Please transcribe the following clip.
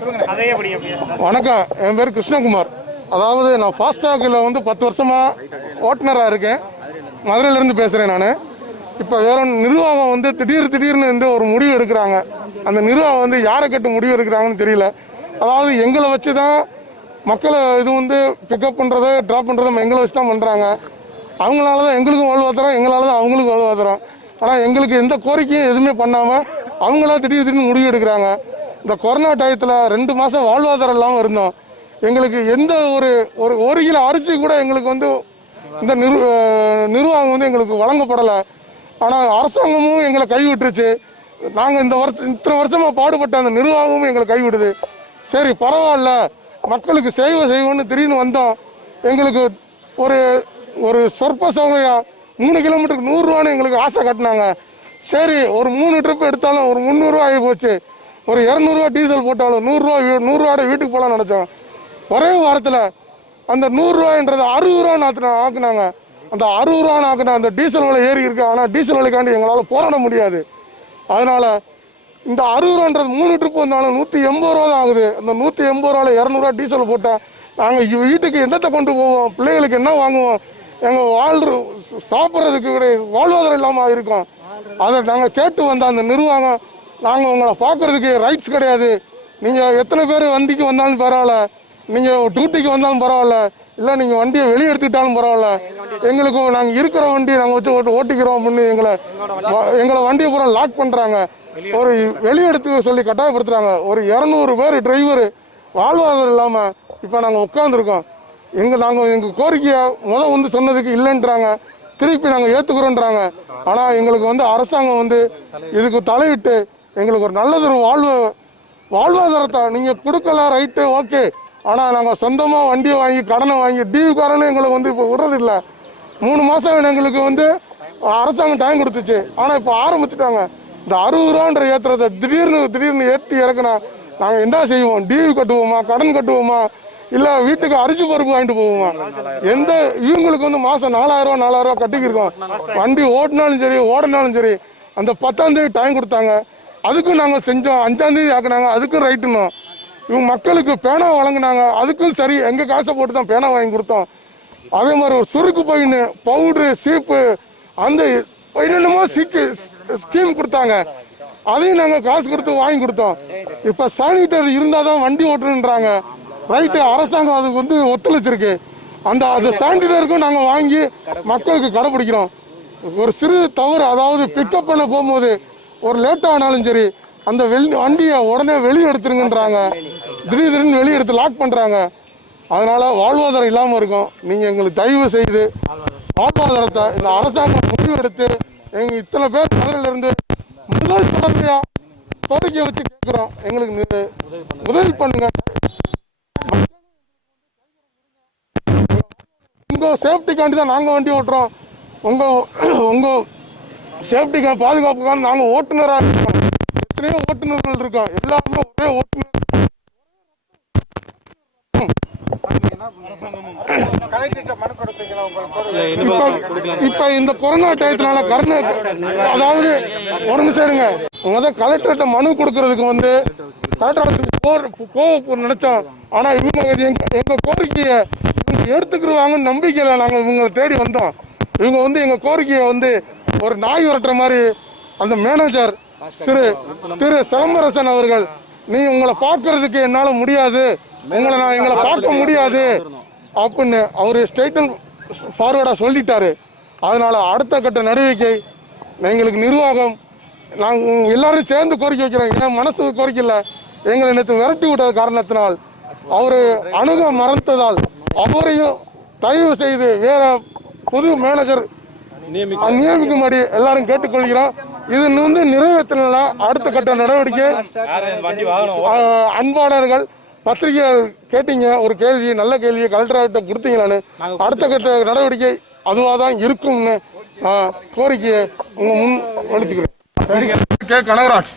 வணக்கம், என் பேர் கிருஷ்ணகுமார். அதாவது நான் ஃபாஸ்டாகில் வந்து 10 வருஷமாக ஓட்டுநராக இருக்கேன். மதுரையிலேருந்து பேசுகிறேன் நான். இப்போ வேற நிர்வாகம் வந்து திடீர்னு வந்து ஒரு முடிவு எடுக்கிறாங்க. அந்த நிர்வாகம் வந்து யாரை கேட்டு முடிவு எடுக்கிறாங்கன்னு தெரியல. அதாவது எங்களை வச்சு தான் மக்களை இது வந்து பிக்கப் பண்ணுறது ட்ராப் பண்ணுறதை எங்களை வச்சு தான் பண்ணுறாங்க. அவங்களால தான் எங்களுக்கும் வாழ்வாதாரம், எங்களால் தான் அவங்களுக்கும் வாழ்வாதாரம். ஆனால் எங்களுக்கு எந்த கோரிக்கையும் எதுவுமே பண்ணாமல் அவங்களா திடீர்னு முடிவு எடுக்கிறாங்க. இந்த கொரோனா டயத்தில் 2 மாதம் வாழ்வாதாரம் இல்லாமல் இருந்தோம். எங்களுக்கு எந்த ஒரு கிலோ அரிசி கூட எங்களுக்கு வந்து இந்த நிர்வாகம் வந்து எங்களுக்கு வழங்கப்படலை. ஆனால் அரசாங்கமும் எங்களை கைவிட்டுருச்சு. நாங்கள் இத்தனை வருஷமாக பாடுபட்ட அந்த நிர்வாகமும் எங்களை கைவிடுது. சரி பரவாயில்ல, மக்களுக்கு செய்வோன்னு திடீர்னு வந்தோம். எங்களுக்கு ஒரு சொற்ப சௌகரியம் 3 கிலோமீட்டருக்கு 100 ரூபான்னு எங்களுக்கு ஆசை கட்டினாங்க. சரி ஒரு 3 ட்ரிப் எடுத்தாலும் ஒரு 300 ரூபா ஆகி போச்சு. ஒரு 200 ரூபா டீசல் போட்டாலும் 100 ரூபாயோட வீட்டுக்கு போகலான்னு நினச்சோம். ஒரே வாரத்தில் அந்த 100 ரூபாய்ன்றது 60 ரூபா ஆக்குனாங்க. அந்த 60 ரூபான்னு ஆக்குனா அந்த டீசல் விலை ஏறி இருக்கு. ஆனால் டீசல் விலைக்காண்டி எங்களால் போராட முடியாது. அதனால இந்த 60 ரூபான்றது 3 ட்ரிப் வந்தாலும் 180 ரூபா தான் ஆகுது. அந்த 180 ரூபாயில் 200 ரூபா டீசல் போட்டால் நாங்கள் வீட்டுக்கு என்னத்தை கொண்டு போவோம், பிள்ளைகளுக்கு என்ன வாங்குவோம், எங்கள் சாப்பிட்றதுக்கு வாழ்வாதாரம் இல்லாமல் இருக்கோம். அதை நாங்கள் கேட்டு வந்த அந்த நிர்வாகம், நாங்கள் உங்களை பார்க்கறதுக்கு ரைட்ஸ் கிடையாது, நீங்கள் எத்தனை பேர் வண்டிக்கு வந்தாலும் பரவாயில்ல, நீங்கள் டியூட்டிக்கு வந்தாலும் பரவாயில்ல, இல்லை நீங்கள் வண்டியை வெளியே எடுத்துக்கிட்டாலும் பரவாயில்ல, எங்களுக்கு நாங்கள் இருக்கிற வண்டியை நாங்கள் வச்சு ஓட்டிக்கிறோம் அப்படின்னு எங்களை வண்டியை பூரா லாக் பண்ணுறாங்க. ஒரு வெளியே எடுத்து சொல்லி கட்டாயப்படுத்துகிறாங்க. ஒரு 200 பேர் டிரைவரு வாழ்வாதாரம் இல்லாமல் இப்போ நாங்கள் உட்காந்துருக்கோம். நாங்கள் எங்கள் கோரிக்கையை வந்து சொன்னதுக்கு இல்லைன்றாங்க. திருப்பி நாங்கள் ஏற்றுக்கிறோன்றாங்க. ஆனால் எங்களுக்கு வந்து அரசாங்கம் வந்து இதுக்கு தலையிட்டு எங்களுக்கு ஒரு நல்லதொரு வாழ்வாதாரத்தை நீங்கள் கொடுக்கலாம், ரைட்டு ஓகே. ஆனால் நாங்கள் சொந்தமாக வண்டியை வாங்கி கடனை வாங்கி டிவிக்காரன்னு எங்களுக்கு வந்து இப்போ விடுறதில்லை. 3 மாதம் எங்களுக்கு வந்து அரசாங்கம் டைம் கொடுத்துச்சு. ஆனால் இப்போ ஆரம்பிச்சுட்டாங்க. இந்த 60 ரூபான்ற ஏற்றுறதை திடீர்னு ஏற்றி இறக்குனா நாங்கள் என்ன செய்வோம்? டிவி கட்டுவோமா, கடன் கட்டுவோமா, இல்லை வீட்டுக்கு அரிசி பருப்பு வாங்கிட்டு போவோமா? இவங்களுக்கு வந்து மாதம் 4000 ரூபா கட்டிக்கிருக்கோம். வண்டி ஓட்டினாலும் சரி ஓடினாலும் சரி. அந்த 10ஆம் தேதி டைம் கொடுத்தாங்க, அதுக்கும் நாங்கள் செஞ்சோம். 5ஆம் தேதி ஆக்குனாங்க, அதுக்கும் ரைட்டுனோம். இவங்க மக்களுக்கு பேனா வழங்கினாங்க, அதுக்கும் சரி எங்கள் காசை போட்டு தான் பேனா வாங்கி கொடுத்தோம். அதே மாதிரி ஒரு சுருக்கு பையனு, பவுட்ரு, சீப்பு, அந்த என்னென்னமோ ஸ்கீம் கொடுத்தாங்க, அதையும் நாங்கள் காசு கொடுத்து வாங்கி கொடுத்தோம். இப்போ சானிட்டர் இருந்தால் தான் வண்டி ஓட்டணுன்றாங்க. ரைட்டு, அரசாங்கம் அதுக்கு வந்து ஒத்துழைச்சிருக்கு. அந்த சானிட்டருக்கும் நாங்கள் வாங்கி மக்களுக்கு கடைப்பிடிக்கிறோம். ஒரு சிறு தவறு, அதாவது பிக்கப் பண்ண போகும்போது ஒரு லேட்டாக ஆனாலும் சரி அந்த வண்டியை உடனே வெளியே எடுத்துருங்கன்றாங்க. திடீர்னு வெளியே எடுத்து லாக் பண்ணுறாங்க. அதனால் வாழ்வாதாரம் இல்லாமல் இருக்கும். நீங்கள் எங்களுக்கு தயவு செய்து வாழ்வாதாரத்தை இந்த அரசாங்கம் முடிவு எடுத்து எங்கள் இத்தனை பேர் மதுரையிலேருந்து முதல் தலைமையாக கோரிக்கையை வச்சு கேட்குறோம். எங்களுக்கு உதவி பண்ணுங்க. உங்கள் சேஃப்டிக்காண்டி தான் நாங்கள் வண்டி ஓட்டுறோம். உங்கள் சேஃப்டிக்காக பாதுகாப்புக்காக நாங்கள் ஓட்டுநராக இருக்கோம். எத்தனையோ ஓட்டுநர்கள் இருக்கோம். எல்லாருமே ஒரே ஓட்டுநர். இப்ப இந்த கொரோனா டயத்தினால அதாவது ஒரு நிமிஷம் முதல் கலெக்டர்கிட்ட மனு கொடுக்கறதுக்கு வந்து கலெக்டர் நினைச்சோம். ஆனா இவங்க எங்க கோரிக்கையை இவங்க எடுத்துக்கிடுவாங்கன்னு நம்பிக்கையில நாங்க இவங்களை தேடி வந்தோம். இவங்க வந்து எங்க கோரிக்கையை வந்து ஒரு நாய் விரட்டுற மாதிரி அந்த மேனேஜர் திரு சிலம்பரசன் அவர்கள், உங்களை பார்க்கறதுக்கு என்னால முடியாது, எங்களை பார்க்க முடியாது அப்படின்னு அவரு ஸ்ட்ரைட் அண்ட் ஃபார்வர்டா சொல்லிட்டாரு. அதனால அடுத்த கட்ட நடவடிக்கை எங்களுக்கு நிர்வாகம் நாங்கள் எல்லாரும் சேர்ந்து கோரிக்கை வைக்கிறோம். என் மனசு கோரிக்கை இல்லை, எங்களை நேற்று விரட்டி விட்டது காரணத்தினால் அவரு அணுக மறந்ததால் அவரையும் தயவு செய்து வேற புது மேனேஜர் நியமிக்கும்படி எல்லாரும் கேட்டுக்கொள்கிறோம். இது வந்து நிறைவேற்றல அடுத்த கட்ட நடவடிக்கை. அன்பாளர்கள் பத்திரிகையாளர் கேட்டீங்க ஒரு கேள்வி, நல்ல கேள்வியை கலெக்டர்கிட்ட கொடுத்தீங்களான்னு. அடுத்த கட்ட நடவடிக்கை அதுவாக தான் இருக்கும்னு கோரிக்கையை உங்க முன் வலித்துக்கிறேன். கனகராஜ்.